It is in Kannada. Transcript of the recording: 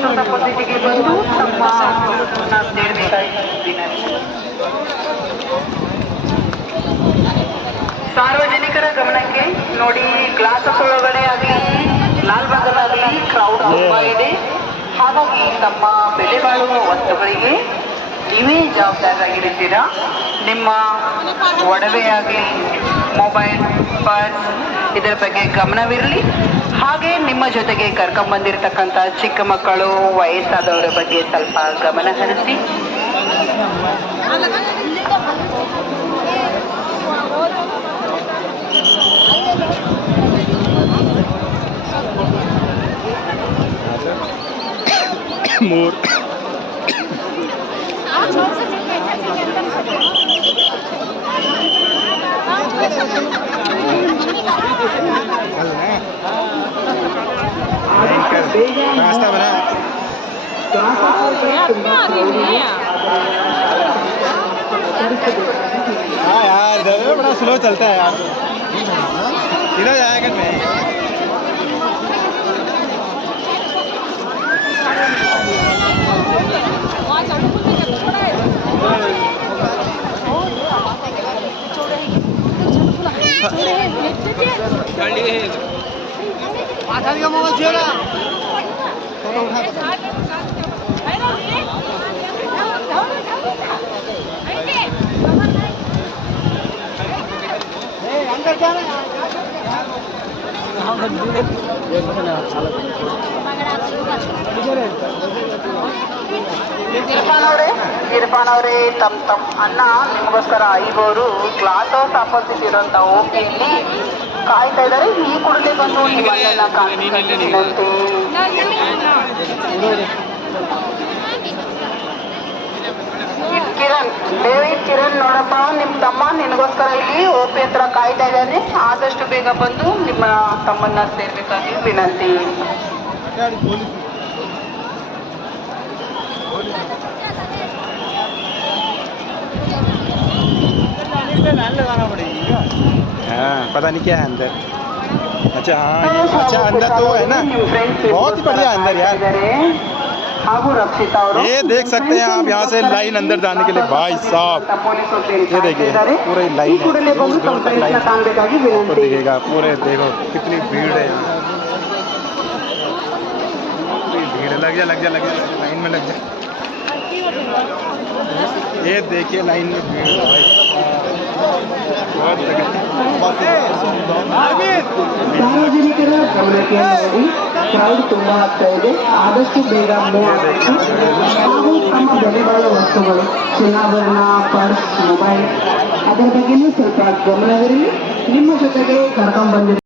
ಕ್ಲಾಸ್ ಪದ್ಧತಿಗೆ ಬಂದು ತಮ್ಮ ಸೇರಬೇಕಾಗಿ ಸಾರ್ವಜನಿಕರ ಗಮನಕ್ಕೆ ನೋಡಿ. ಗ್ಲಾಸಸ್ ಒಳಗಡೆ ಆಗಲಿ ಲಾಲ್ ಬಾಗಲಾಗಲಿ ಕ್ರೌಡ್ ತುಂಬಾ ಇದೆ. ಹಾಗಾಗಿ ತಮ್ಮ ಬೆಲೆ ಬಾಳುವ ವಸ್ತುಗಳಿಗೆ ನೀವೇ ಜವಾಬ್ದಾರರಾಗಿರುತ್ತೀರಾ. ನಿಮ್ಮ ಒಡವೆ ಆಗಲಿ ಮೊಬೈಲ್ ಪರ್ಸ್ ಇದರ ಬಗ್ಗೆ ಗಮನವಿರಲಿ. ಹಾಗೆ ನಿಮ್ಮ ಜೊತೆಗೆ ಕರ್ಕೊಂಡ್ಬಂದಿರತಕ್ಕಂಥ ಚಿಕ್ಕ ಮಕ್ಕಳು ವಯಸ್ಸಾದವರ ಬಗ್ಗೆ ಸ್ವಲ್ಪ ಗಮನ ಹರಿಸಿ. मोर रास्ता बना। हाँ यार इधर बड़ा स्लो चलता है यार, इधर जाएगा नहीं। ಇರ್ಫಾನ್ ಅವರೇ ತಮ್ಮ ಅಣ್ಣ ನಿಮಗೋಸ್ಕರ ಐವರು ಗ್ಲಾಸ್ ಹೌಸ್ ಆಪೋಸಿಟ್ ಇರುವಂತ ಓಪಿಯಲ್ಲಿ ಕಾಯ್ತಾ ಇದ್ದಾರೆ. ಈ ಕೂಡಲೇ ಬಂದು ನಿಮ್ಮನ್ನೆಲ್ಲ ಕಿರಣ್ ಕಿರಣ್ ನೋಡಪ್ಪ, ನಿಮ್ಮ ತಮ್ಮ ನಿನಗೋಸ್ಕರ ಇಲ್ಲಿ ಓಪಿ ಹತ್ರ ಕಾಯ್ತಾ ಇದ್ದಾನೆ. ಆದಷ್ಟು ಬೇಗ ಬಂದು ನಿಮ್ಮ ತಮ್ಮನ್ನ ಸೇರ್ಬೇಕಾಗಿ ವಿನಂತಿ. हाँ पता नहीं क्या है अंदर। अच्छा हाँ अच्छा अंदर तो है ना, बहुत ही बढ़िया अंदर यार। ये देख सकते हैं आप यहाँ से लाइन अंदर जाने के लिए भाई साहब। ये देखिए पूरी लाइन है, दूर तक लाइन आपको दिखेगा। पूरे देखो कितनी भीड़ है, भीड़ लग जा लाइन में लग जा। ये देखिए लाइन में भीड़ है भाई, ಸಾರ್ವಜನಿಕರ ಗಮನಕ್ಕೆ ನೋಡಿ, ಕ್ರೌಡ್ ತುಂಬಾ ಆಗ್ತಾ ಇದೆ. ಆದಷ್ಟು ಬೇಗ ಮೂವ್ ಆಗಬೇಕು. ಹಾಗೂ ತಮ್ಮ ಬೆಲೆ ಬಾಳುವ ವಸ್ತುಗಳು ಚಿನ್ನಾಭರಣ ಪರ್ಸ್ ಮೊಬೈಲ್ ಅದರ ಬಗ್ಗೆಯೂ ಸ್ವಲ್ಪ ಗಮನವಿರಲಿ. ನಿಮ್ಮ ಜೊತೆಗೆ ಕರ್ಕೊಂಡ್ಬಂದಿರೋ